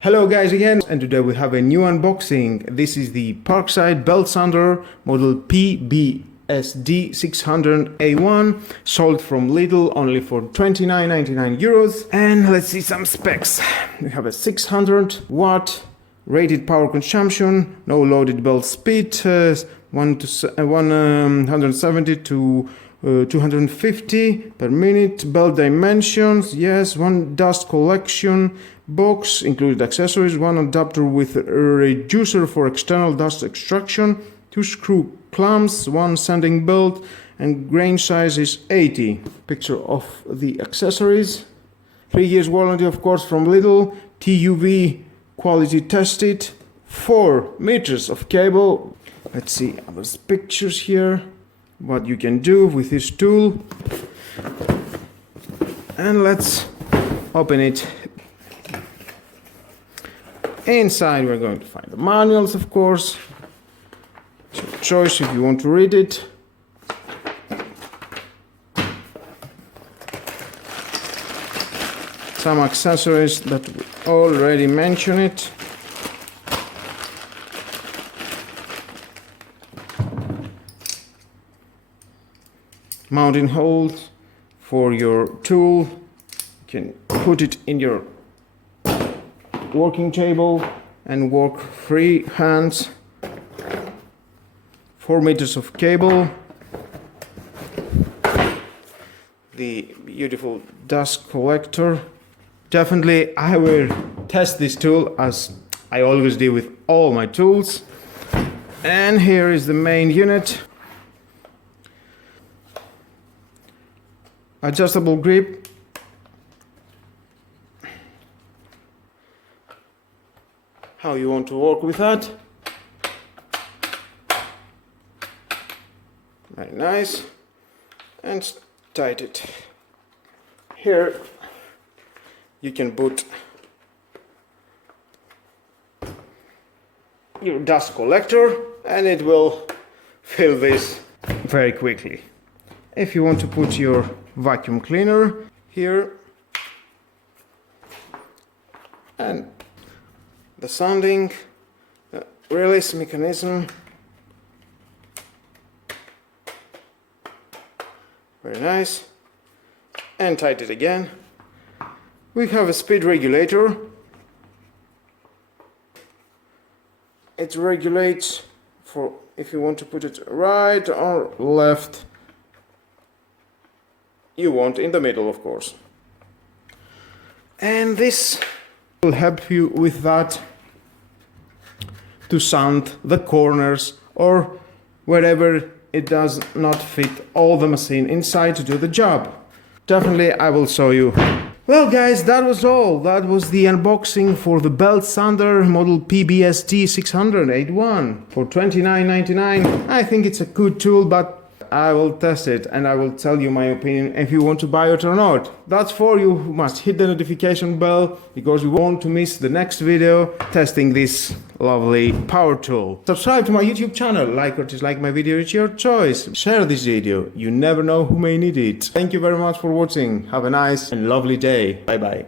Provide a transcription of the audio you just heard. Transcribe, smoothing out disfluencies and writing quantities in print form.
Hello guys again, and today we have a new unboxing. This is the Parkside belt sander model PBSD 600A1, sold from Lidl only for 29.99 euros. And let's see some specs. We have a 600 watt rated power consumption, no loaded belt speed, 170 to 250 per minute. Belt dimensions, yes, one dust collection box, included accessories, one adapter with a reducer for external dust extraction, 2 screw clamps, one sanding belt, and grain size is 80. Picture of the accessories. 3 years warranty, of course, from Lidl. TUV quality tested. 4 meters of cable. Let's see other pictures here, what you can do with this tool. And let's open it. Inside we're going to find the manuals, of course. It's your choice if you want to read it. Some accessories that we already mentioned it. Mounting holes for your tool. You can put it in your working table and work free hands. 4 meters of cable. The beautiful dust collector. Definitely I will test this tool as I always do with all my tools. And here is the main unit. Adjustable grip. How you want to work with that. Very nice. And tight it. Here you can put your dust collector and it will fill this very quickly. If you want to put your vacuum cleaner here, and the sanding release mechanism, very nice, and tight it again. We have a speed regulator. It regulates for if you want to put it right or left. You want in the middle, of course. And this will help you with that to sand the corners or wherever it does not fit all the machine inside to do the job. Definitely I will show you. Well guys, that was all. That was the unboxing for the belt sander model PBSD 600A1 for 29.99. I think it's a good tool, but I will test it and I will tell you my opinion if you want to buy it or not. That's for you who must hit the notification bell because you won't to miss the next video testing this lovely power tool. Subscribe to my YouTube channel, like or dislike my video, it's your choice. Share this video, you never know who may need it. Thank you very much for watching. Have a nice and lovely day. Bye bye.